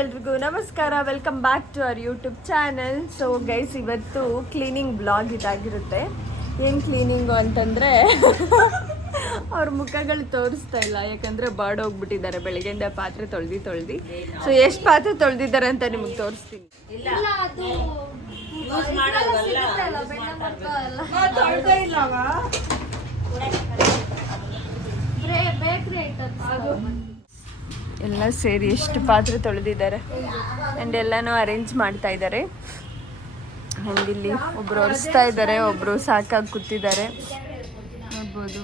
ಎಲ್ರಿಗೂ ನಮಸ್ಕಾರ. Welcome back to our YouTube channel. So guys, ಇವತ್ತು ಕ್ಲೀನಿಂಗ್ ಬ್ಲಾಗ್ ಇದಾಗಿರುತ್ತೆ. ಏನು ಕ್ಲೀನಿಂಗು ಅಂತಂದರೆ ಅವ್ರ ಮುಖಗಳು ತೋರಿಸ್ತಾ ಇಲ್ಲ, ಯಾಕಂದರೆ ಬಾಡೋಗ್ಬಿಟ್ಟಿದ್ದಾರೆ ಬೆಳಗ್ಗೆಯಿಂದ ಪಾತ್ರೆ ತೊಳ್ದು. ಸೊ ಎಷ್ಟು ಪಾತ್ರೆ ತೊಳೆದಿದ್ದಾರೆ ಅಂತ ನಿಮಗೆ ತೋರಿಸ್ತೀನಿ. ಎಲ್ಲ ಸೇರಿ ಎಷ್ಟು ಪಾತ್ರೆ ತೊಳೆದಿದ್ದಾರೆ ಆ್ಯಂಡ್ ಎಲ್ಲನೂ ಅರೇಂಜ್ ಮಾಡ್ತಾ ಇದ್ದಾರೆ. ಆ್ಯಂಡ್ ಇಲ್ಲಿ ಒಬ್ರು ಒರೆಸ್ತಾ ಇದ್ದಾರೆ, ಒಬ್ರು ಸಾಕಾಗಿ ಕೂತಿದ್ದಾರೆ ನೋಡ್ಬೋದು.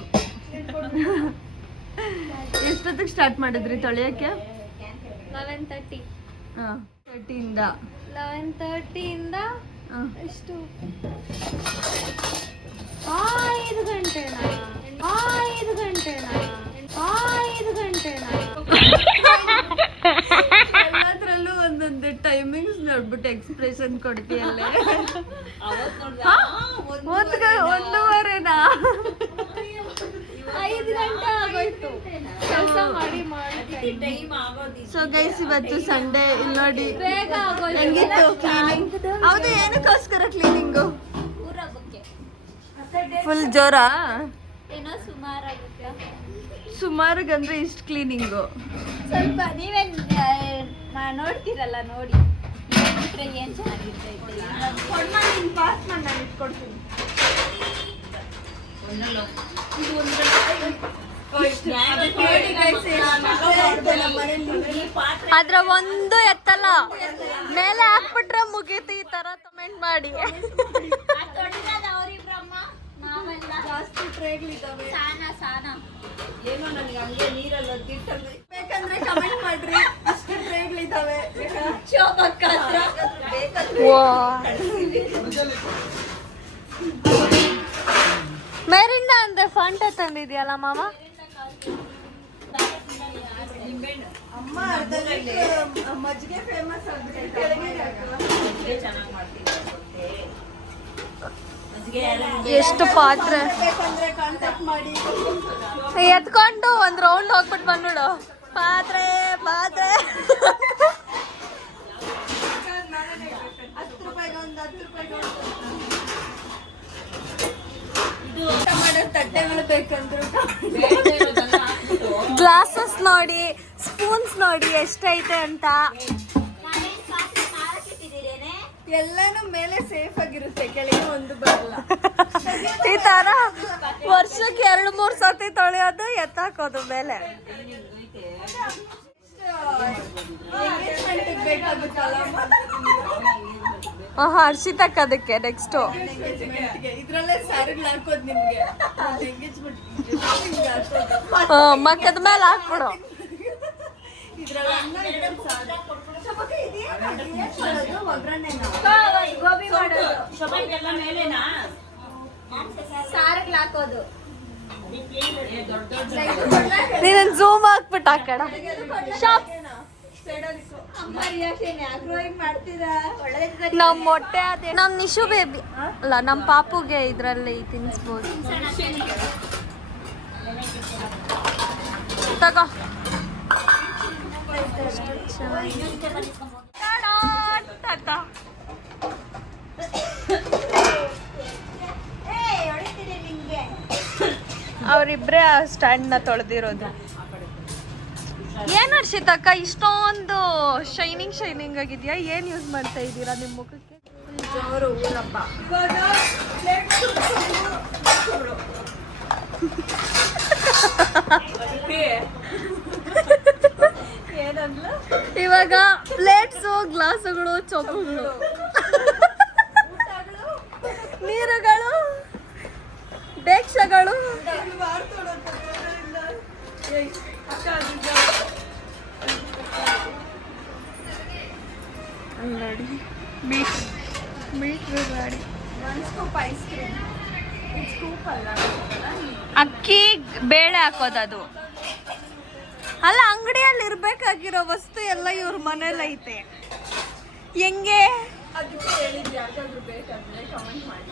ಎಷ್ಟೊತ್ತಿಗೆ ಸ್ಟಾರ್ಟ್ ಮಾಡಿದ್ರಿ ತೊಳೆಯೋಕ್ಕೆ? 11:30. ಹಾಂ, 11:30 ಎಷ್ಟು 5 ಗಂಟೆನಾ? ಎಲ್ಲದ್ರಲ್ಲೂ ಒಂದೊಂದು ಟೈಮಿಂಗ್ಸ್ ನೋಡ್ಬಿಟ್ಟು ಎಕ್ಸ್ಪ್ರೆಷನ್ ಕೊಡ್ತೀಯಲ್ಲ. 1:30ನಾ? 5 ಗಂಟೆ ಆಗೋಯ್ತು ಕೆಲಸ ಮಾಡಿ. ಸೊ ಗೈಸ್, ಇವತ್ತು ಸಂಡೇ. ಇಲ್ಲಿ ನೋಡಿ ಬೇಗ ಆಗೋಯ್ತು. ಹೆಂಗಿತ್ತು ಕ್ಲೀನಿಂಗ್? ಹೌದು, ಏನಕ್ಕೋಸ್ಕರ ಕ್ಲೀನಿಂಗು? ಫುಲ್ ಜೋರಾ? ಏನೋ ಸುಮಾರಾಗುತ್ತೆ. ಸುಮಾರಿಗಂದ್ರೆ ಇಷ್ಟು ಕ್ಲೀನಿಂಗು? ಸ್ವಲ್ಪ ನೀವೇ ನೋಡ್ತೀರಲ್ಲ, ನೋಡಿ ಏನ್ ಚೆನ್ನಾಗಿರ್ತೈತೆ. ಅದ್ರ ಒಂದು ಎತ್ತಲ್ಲ, ಮೇಲೆ ಹಾಕ್ಬಿಟ್ರೆ ಮುಗೀತು. ಈ ತರ ಕಮೆಂಟ್ ಮಾಡಿ. ಜಾಸ್ತಿ ಟ್ರೇಗಳಿದಾವೆ. ಏನೋ ನನಗೆ ಹಂಗೆ ನೀರಲ್ಲ ಬೇಕಂದ್ರೆ ಕಮೆಂಟ್ ಮಾಡ್ರಿ. ಇಷ್ಟು ಟ್ರೇಗಳಿದಾವೆ. ಮೇರಿಂದ ಅಂದ್ರೆ ಫಂಟ ತಂದಿದ್ಯಲ್ಲ ಮಾಮ? ಅಮ್ಮ ಮಜ್ಜಿಗೆ ಫೇಮಸ್. ಎಷ್ಟು ಪಾತ್ರೆ ಎತ್ಕೊಂಡು ಒಂದ್ ರೌಂಡ್ ಹೋಗ್ಬಿಟ್ಟು ಬಂದ್ಬಿಡು. ಪಾತ್ರೆ 10 ರೂಪಾಯಿಗೆ ಒಂದು 10 ರೂಪಾಯಿಗೆ ಊಟ ಮಾಡೋ ತಟ್ಟೆಗಳು ಬೇಕಂದ್ರು. ಗ್ಲಾಸಸ್ ನೋಡಿ, ಸ್ಪೂನ್ಸ್ ನೋಡಿ ಎಷ್ಟೈತೆ ಅಂತ. ಎಲ್ಲಾನು ಮೇಲೆ ಸೇಫ್ ಆಗಿರುತ್ತೆ, ಕೆಳಗೆ ಒಂದು ಬರಲ್ಲ. ಈ ತರ ವರ್ಷಕ್ಕೆ 2-3 ಸತಿ ತೊಳೆಯೋದು, ಎತ್ತಾಕೋದು ಮೇಲೆ. ಹರ್ಷಿತಕ್ಕ ಅದಕ್ಕೆ ನೆಕ್ಸ್ಟ್ ಇದ್ರಲ್ಲೇ ಸ್ಯಾರಿಗಳು ಹಾಕೋದು ನಿಮ್ಗೆ. ಮಕ್ಕದ ಮೇಲೆ ಹಾಕ್ಬಿಡು. ಹಾಕೋದು ನೀನ್ ಝೂಮ್ ಹಾಕ್ಬಿಟ್ಟು ಆ ಕಡೆ ಶಾಪ್. ನಮ್ ಮೊಟ್ಟೆ ಅದೇ ನಮ್ ನಿಶು ಬೇಬಿ ಅಲ್ಲ, ನಮ್ ಪಾಪುಗೆ ಇದ್ರಲ್ಲಿ ತಿನ್ಸ್ಬೋದು. ತಗೋ. ಅವರಿಬ್ರೇ ಆ ಸ್ಟ್ಯಾಂಡ್ ನ ತೊಳೆದಿರೋದು. ಏನ್ ಹರ್ಷಿತಕ್ಕ ಇಷ್ಟೊಂದು ಶೈನಿಂಗ್ ಆಗಿದ್ಯಾ? ಏನ್ ಯೂಸ್ ಮಾಡ್ತಾ ಇದ್ದೀರಾ ನಿಮ್ ಮುಖಕ್ಕೆ? ಜೋರು ಊರಪ್ಪ. ಇವಾಗ ಪ್ಲೇಟ್ಸು, ಗ್ಲಾಸುಗಳು, ಚೊಂಬುಗಳು, ನೀರುಗಳು, ಡೇಕ್ಷಗಳು, ನೋಡಿ ಮೀಟ್ರ್ ಗಾಡಿ. ಅಕ್ಕಿ ಬೇಳೆ ಹಾಕೋದದು ಅಲ್ಲ, ಅಂಗಡಿಯಲ್ಲಿ ಇರ್ಬೇಕಾಗಿರೋ ವಸ್ತು ಎಲ್ಲ ಇವ್ರ ಮನೇಲಿ ಐತೆ. ಹೆಂಗೆ? ಅದಕ್ಕೆ ಹೇಳಿದ್ವಿ, ಯಾಕಾದ್ರೂ ಬೇಕಾದ್ರೆ ಕಮೆಂಟ್ ಮಾಡಿ.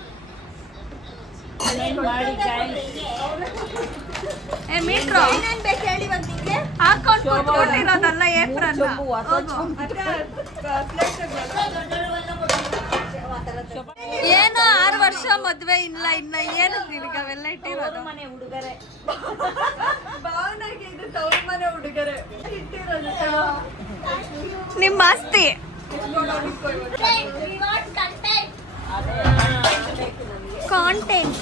ಮಾಡಿ ಗಾಳಿ ಮೀಟ್ರು ಬೇಕು ಹೇಳಿ ಒಂದು ನಿಂಗೆ ಹಾಕೊಂಡು ಕೂತ್ಕೊಂಡಿರೋದಲ್ಲ ಏಪ್ರನ್ ಚೊಂಬು ಹೊಸ ಚೊಂಬು ಏನೋ 6 ವರ್ಷ ಮದ್ವೆ ಇಲ್ಲ ಇನ್ನ ಏನು ನಿನಗೆ ಅವೆಲ್ಲ ಇಟ್ಟಿರೋದು ಮನೆ ಹುಡುಗರೆ ಭಾವನಾಗೆ ಇದು ತವ್ರ ಮನೆ ಹುಡುಗರೆ ಇಟ್ಟಿರೋದು ನಿಮ್ಮ ಆಸ್ತಿ ಕಾಂಟೆಂಟ್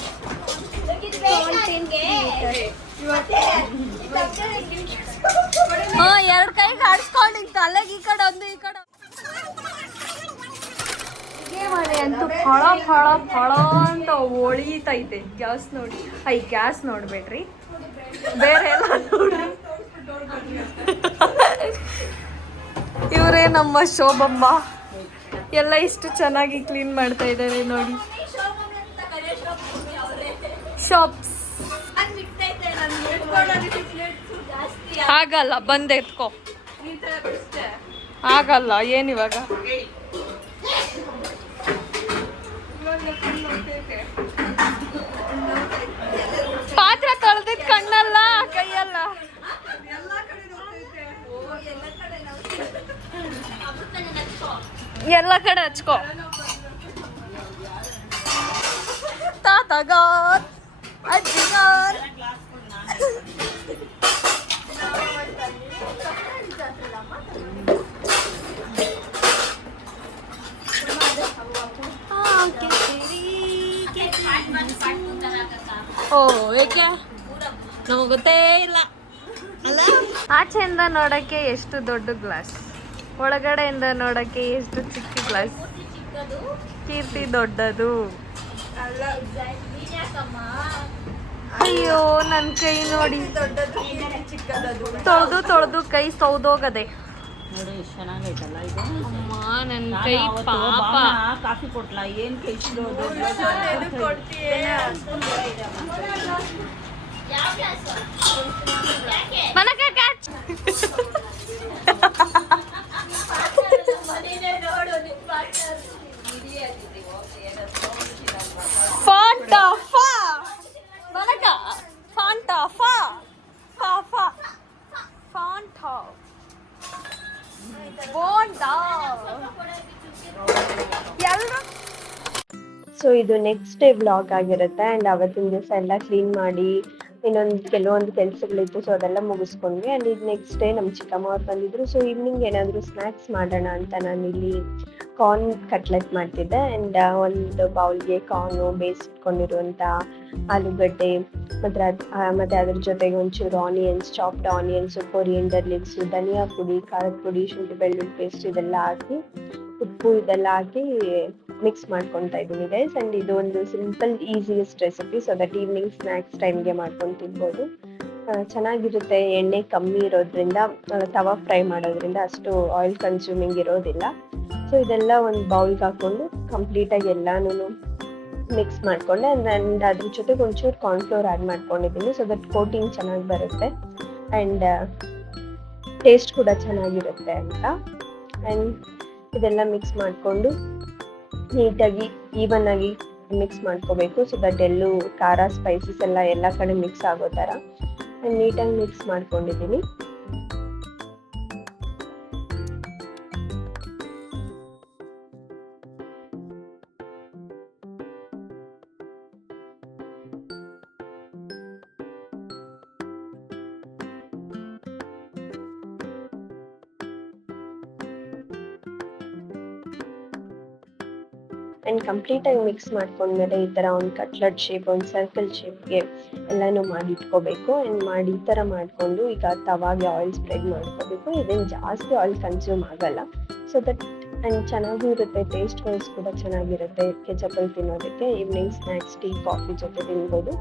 ಹಾ 2 ಕೈಗೆ ಆಡ್ಸ್ಕೊಂಡು ತಲೆಗೆ ಈ ಕಡೆ ಒಂದು ಈ ಕಡೆ ಮನೆ ಅಂತೂ ಫಳ ಫಳ ಫಳ ಅಂತ ಹೊಳಿತೈತೆ ಗ್ಯಾಸ್ ನೋಡಿ ಗ್ಯಾಸ್ ನೋಡ್ಬೇಡ್ರಿ ಬೇರೆ ಎಲ್ಲ ನೋಡ್ರಿ ಇವರೇ ನಮ್ಮ ಶೋಭಮ್ಮ ಎಲ್ಲ ಇಷ್ಟು ಚೆನ್ನಾಗಿ ಕ್ಲೀನ್ ಮಾಡ್ತಾ ಇದ್ದಾರೆ ನೋಡಿ ಶಾಪ್ಸ್ ಆಗಲ್ಲ ಬಂದ್ ಎತ್ಕೋ ಆಗಲ್ಲ ಏನಿವಾಗ ಪಾತ್ರ ತೊಳೆದಿದ್ ಕಣ್ಣಲ್ಲ ಕೈಯಲ್ಲ ಎಲ್ಲ ಕಡೆ ಹಚ್ಕೋ ತಾತಗಾರ್ ಅಜ್ಜಿಗಾರ್ ಓ ಏಕೆ ನಮಗೆ ಗೊತ್ತೇ ಇಲ್ಲ ಅಲ್ಲ ಆಚೆಯಿಂದ ನೋಡಕ್ಕೆ ಎಷ್ಟು ದೊಡ್ಡ ಗ್ಲಾಸ್ ಒಳಗಡೆಯಿಂದ ನೋಡಕ್ಕೆ ಎಷ್ಟು ಚಿಕ್ಕ ಗ್ಲಾಸ್ ಕೀರ್ತಿ ದೊಡ್ಡದು ಅಯ್ಯೋ ನನ್ನ ಕೈ ನೋಡಿ ತೊಳೆದು ತೊಳೆದು ಕೈ ಸೌದೋಗದೆ ನೋಡಿ ಎಷ್ಟು ಚೆನ್ನಾಗೈತಲ್ಲ ಇದು ಅಮ್ಮ ನನ್ನ ಕೈ ಪಾಪ ಕಾಫಿ ಕೊಟ್ಲಾ ಏನ್ ಕೈ ಮನಕ ಕ್ಯಾಚ್ ಫಾಂಟಾ ಫಾ ಮನಕ ಫಾಂಟಾ ಫಾ ಫಾ ಫಾ ಫಾಂಟಾ ಬೋಂಡಾ ಎಲ್ಲರೂ ಸೊ ಇದು ನೆಕ್ಸ್ಟ್ ಡೇ ವ್ಲಾಗ್ ಆಗಿರುತ್ತೆ ಆ್ಯಂಡ್ ಅವತ್ತಿನ ದಿವಸ ಎಲ್ಲ ಕ್ಲೀನ್ ಮಾಡಿ ಕೆಲವೊಂದು ಕೆಲಸಗಳಿತ್ತು ಸೊ ಅದೆಲ್ಲ ಮುಗಿಸ್ಕೊಂಡ್ವಿ ಆ್ಯಂಡ್ ಇದು ನೆಕ್ಸ್ಟ್ ಡೇ ನಮ್ಮ ಚಿಕ್ಕಮ್ಮ ಅವ್ರು ಬಂದಿದ್ರು ಸೊ ಈವ್ನಿಂಗ್ ಏನಾದರೂ ಸ್ನ್ಯಾಕ್ಸ್ ಮಾಡೋಣ ಅಂತ ನಾನಿಲ್ಲಿ ಕಾರ್ನ್ ಕಟ್ಲೆಟ್ ಮಾಡ್ತಿದ್ದೆ ಆ್ಯಂಡ್ ಒಂದು ಬೌಲ್ಗೆ ಕಾರ್ನು ಬೇಯಿಸಿಟ್ಕೊಂಡಿರುವಂಥ ಆಲೂಗಡ್ಡೆ ಮತ್ತು ಅದ್ರ ಜೊತೆಗೆ ಒಂಚೂರು onions chopped onions coriander leaves ಧನಿಯಾ ಪುಡಿ ಖಾರದ ಪುಡಿ ಶುಂಠಿ ಬೆಳ್ಳುಳ್ಳಿ ಪೇಸ್ಟ್ ಇದೆಲ್ಲ ಹಾಕಿ ಉಪ್ಪು ಇದೆಲ್ಲ ಹಾಕಿ ಮಿಕ್ಸ್ ಮಾಡ್ಕೊತಾ ಇದ್ದೀನಿ ಗೈಸ್ ಆ್ಯಂಡ್ ಇದು ಒಂದು simple easiest recipe so that evening snacks ಟೈಮ್ಗೆ ಮಾಡ್ಕೊಂಡು ತಿನ್ಬೋದು ಚೆನ್ನಾಗಿರುತ್ತೆ ಎಣ್ಣೆ ಕಮ್ಮಿ ಇರೋದ್ರಿಂದ ತವಾ ಫ್ರೈ ಮಾಡೋದ್ರಿಂದ ಅಷ್ಟು ಆಯಿಲ್ ಕನ್ಸ್ಯೂಮಿಂಗ್ ಇರೋದಿಲ್ಲ ಸೊ ಇದೆಲ್ಲ ಒಂದು ಬೌಲ್ಗೆ ಹಾಕ್ಕೊಂಡು ಕಂಪ್ಲೀಟಾಗಿ ಎಲ್ಲನೂ ಮಿಕ್ಸ್ ಮಾಡಿಕೊಂಡೆ ಆ್ಯಂಡ್ ಅದ್ರ ಜೊತೆಗೆ ಒಂಚೂರು ಕಾರ್ನ್ಫ್ಲೋರ್ ಆ್ಯಡ್ ಮಾಡ್ಕೊಂಡಿದ್ದೀನಿ ಸೊ ದಟ್ ಕೋಟಿಂಗ್ ಚೆನ್ನಾಗಿ ಬರುತ್ತೆ ಆ್ಯಂಡ್ ಟೇಸ್ಟ್ ಕೂಡ ಚೆನ್ನಾಗಿರುತ್ತೆ ಅಂತ ಆ್ಯಂಡ್ ಇದೆಲ್ಲ ಮಿಕ್ಸ್ ಮಾಡಿಕೊಂಡು ನೀಟಾಗಿ ಈವನ್ ಆಗಿ ಮಿಕ್ಸ್ ಮಾಡ್ಕೋಬೇಕು ಸೊ ದಟ್ ಎಲ್ಲೂ ಖಾರ ಸ್ಪೈಸಸ್ ಎಲ್ಲ ಕಡೆ ಮಿಕ್ಸ್ ಆಗೋ ಥರ ನೀಟಾಗಿ ಮಿಕ್ಸ್ ಮಾಡ್ಕೊಂಡಿದ್ದೀನಿ ಆ್ಯಂಡ್ ಕಂಪ್ಲೀಟಾಗಿ ಮಿಕ್ಸ್ ಮಾಡ್ಕೊಂಡ್ಮೇಲೆ ಈ ಥರ ಒಂದು ಕಟ್ಲೆಟ್ ಶೇಪ್ ಒಂದು ಸರ್ಕಲ್ ಶೇಪ್ಗೆ ಎಲ್ಲನೂ ಮಾಡಿ ಇಟ್ಕೋಬೇಕು ಆ್ಯಂಡ್ ಮಾಡಿ ಈ ಥರ ಮಾಡಿಕೊಂಡು ಈಗ ತವಾಗೆ ಆಯಿಲ್ ಸ್ಪ್ರೆಡ್ ಮಾಡ್ಕೋಬೇಕು ಇದೇನು ಜಾಸ್ತಿ ಆಯಿಲ್ ಕನ್ಸ್ಯೂಮ್ ಆಗಲ್ಲ ಸೊ ದಟ್ ಆ್ಯಂಡ್ ಚೆನ್ನಾಗೂ ಇರುತ್ತೆ ಟೇಸ್ಟ್ ವೈಸ್ ಕೂಡ ಚೆನ್ನಾಗಿರುತ್ತೆ ಕೆಚಪಲ್ಲಿ ತಿನ್ನೋದಕ್ಕೆ ಈವ್ನಿಂಗ್ ಸ್ನ್ಯಾಕ್ಸ್ ಟೀ ಕಾಫಿ ಜೊತೆ ತಿನ್ಬೋದು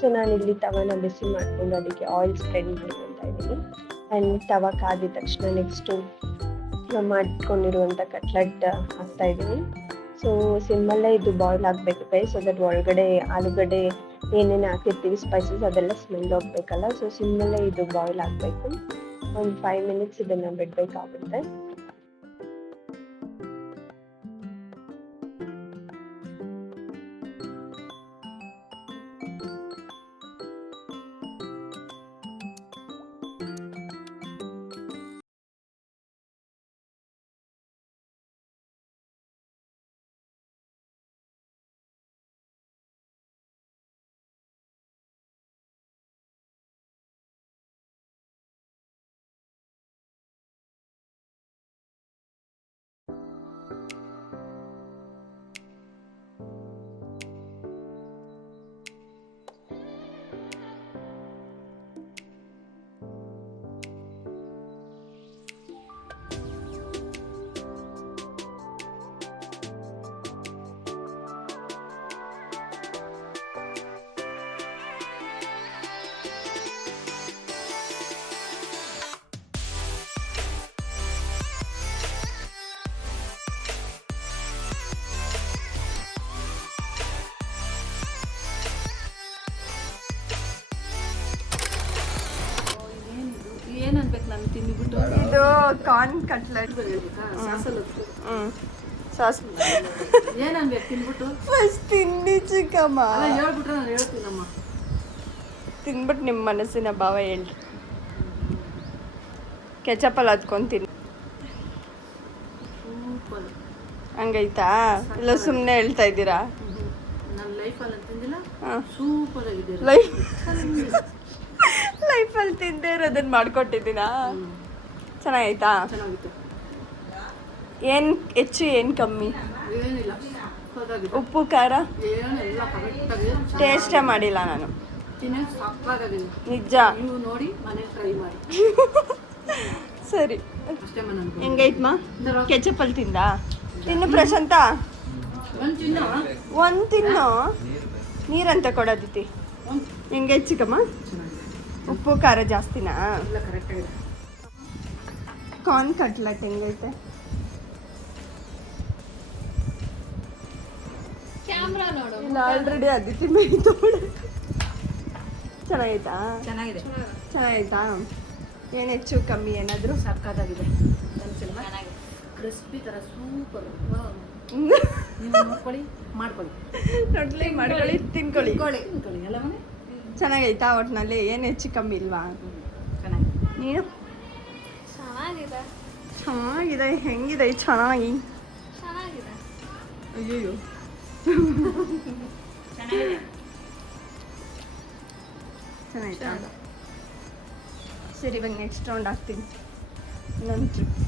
ಸೊ ನಾನಿಲ್ಲಿ ತವಾನ ಬಿಸಿ ಮಾಡಿಕೊಂಡು ಅದಕ್ಕೆ ಆಯಿಲ್ ಸ್ಪ್ರೆಡ್ ಮಾಡ್ಕೊತಾ ಇದ್ದೀನಿ ಆ್ಯಂಡ್ ತವಾ ಕಾದಿದ ತಕ್ಷಣ ನೆಕ್ಸ್ಟು ಮಾಡ್ಕೊಂಡಿರುವಂಥ ಕಟ್ಲೆಟ್ ಹಾಕ್ತಾಯಿದ್ದೀನಿ ಸೊ ಸಿಮ್ಮಲ್ಲೇ ಇದು ಬಾಯ್ಲ್ ಆಗಬೇಕು ಕೈ ಸೊ ದಟ್ ಒಳಗಡೆ ಆಲೂಗಡ್ಡೆ ಏನೇನು ಹಾಕಿರ್ತೀವಿ ಸ್ಪೈಸಸ್ ಅದೆಲ್ಲ ಸ್ಮೆಲ್ ಹೋಗ್ಬೇಕಲ್ಲ ಸೊ ಸಿಮ್ಮಲ್ಲೇ ಇದು ಬಾಯ್ಲ್ ಆಗಬೇಕು ಒಂದು 5 ಮಿನಿಟ್ಸ್ ಇದನ್ನು ಬಿಡಬೇಕಾಗುತ್ತೆ ಏನ್ ಅನ್ಬೇಕು ನಾನು ತಿಂದ್ಬಿಟ್ಟು ಇದು ಕಾರ್ನ್ ಕಟ್ಲೆಟ್. ಸಾಸ್ ಏನ್ ಅನ್ಬೇಕು ತಿಂದ್ಬಿಟ್ಟು ಫಸ್ಟ್ ತಿಂಡಿ ಚಿಕ್ಕಮ್ಮ. ಹೇಳ್ಬಿಟ್ರೆ ನಾನು ಹೇಳ್ತೀನಮ್ಮ. ತಿಂದ್ಬಿಟ್ಟು ನಿಮ್ಮ ಮನಸ್ಸಿನ ಭಾವ ಹೇಳ್ರಿ. ಕೆಚಪಲ್ಲಿ ಹದ್ಕೊಂಡು ತಿನ್ನಿ. ಸೂಪರ್. ಹಂಗೈತಾ ಇಲ್ಲ ಸುಮ್ಮನೆ ಹೇಳ್ತಾ ಇದ್ದೀರಾ? ನನ್ನ ಲೈಫಲ್ಲಿ ತಿಂದಿಲ್ಲ. ಹಾಂ, ಸೂಪರ್ ಆಗಿದೆ. ಲೈಫಲ್ಲಿ ತಿಂದೇ ಇರೋದನ್ನ ಮಾಡ್ಕೊಟ್ಟಿದ್ದೀನಾ? ಚೆನ್ನಾಗೈತಾ? ಚೆನ್ನಾಗಿತ್ತು. ಏನು ಹೆಚ್ಚು ಏನು ಕಮ್ಮಿ? ಏನಿಲ್ಲ, ಸೂಪರಾಗಿದೆ. ಉಪ್ಪು ಖಾರ ಏನಿಲ್ಲ, ಕರೆಕ್ಟಾಗಿದೆ. ಟೇಸ್ಟೇ ಮಾಡಿಲ್ಲ ನಾನು. ತಿನ್ನಕ್ಕೆ ಸಾಕಾಗಿದೆ. ನಿಜ. ನೀವು ನೋಡಿ ಮನೆ ಟ್ರೈ ಮಾಡಿ. ಸರಿ, ಅಷ್ಟೇ ಮನೆ ಹೆಂಗೈತ್ಮ? ಕೆಚಪಲ್ಲಿ ತಿಂದ? ತಿನ್ನು ಪ್ರಶಾಂತ, ಒಂದು ತಿನ್ನೋ. ಒಂದು ತಿನ್ನು. ನೀರಂತ ಕೊಡೋದಿತಿ. ಹೆಂಗೈತೆ ಚಿಕ್ಕಮ್ಮ? ಚೆನ್ನಾಗಿದೆ. ಉಪ್ಪು ಖಾರ ಜಾಸ್ತಿನಾ? ಎಲ್ಲ ಕರೆಕ್ಟಾಗಿದೆ. ಕಾರ್ನ್ ಕಟ್ಲೆಟ್ ಹೆಂಗೈತೆ? ಕ್ಯಾಮ್ರಾ ನೋಡು. ಇಲ್ಲ, ಆಲ್ರೆಡಿ ಅದಿತಿ ಮೇಯ್ತು. ಚೆನ್ನಾಗೈತಾ? ಚೆನ್ನಾಗಿದೆ. ಚೆನ್ನಾಗೈತಾ? ಏನು ಹೆಚ್ಚು ಕಮ್ಮಿ ಏನಾದರೂ? ಸಕ್ಕತ್ತಾಗಿದೆ. ಕ್ರಿಸ್ಪಿ ಥರ ಸೂಪರ್. ನೀವು ನೋಡ್ಕೊಳ್ಳಿ, ಮಾಡ್ಕೊಳ್ಳಿ. ನೋಡ್ಲಿ, ಮಾಡ್ಕೊಳ್ಳಿ, ತಿನ್ಕೊಳ್ಳಿ. ತಿನ್ಕೊಳ್ಳಿ ಎಲ್ಲ ಮನೆ. ಚೆನ್ನಾಗೈತಾ? ಒಟ್ಟಿನಲ್ಲಿ ಏನು ಹೆಚ್ಚು ಕಮ್ಮಿ ಇಲ್ವಾ? ಚೆನ್ನಾಗಿದೆ. ನೀನು? ಚೆನ್ನಾಗಿದೆ. ಚೆನ್ನಾಗಿದೆ. ಹೆಂಗಿದೆ ಚೆನ್ನಾಗಿ? ಚೆನ್ನಾಗಿದೆ. ಅಯ್ಯೋ, ಚೆನ್ನಾಗಿದೆ. ಚೆನ್ನಾಯ್ತಾ? ಸರಿ, ಇವಾಗ ನೆಕ್ಸ್ಟ್ ರೌಂಡ್ ಹಾಕ್ತೀನಿ. ಇನ್ನೊಂದು ಟ್ರಿಪ್.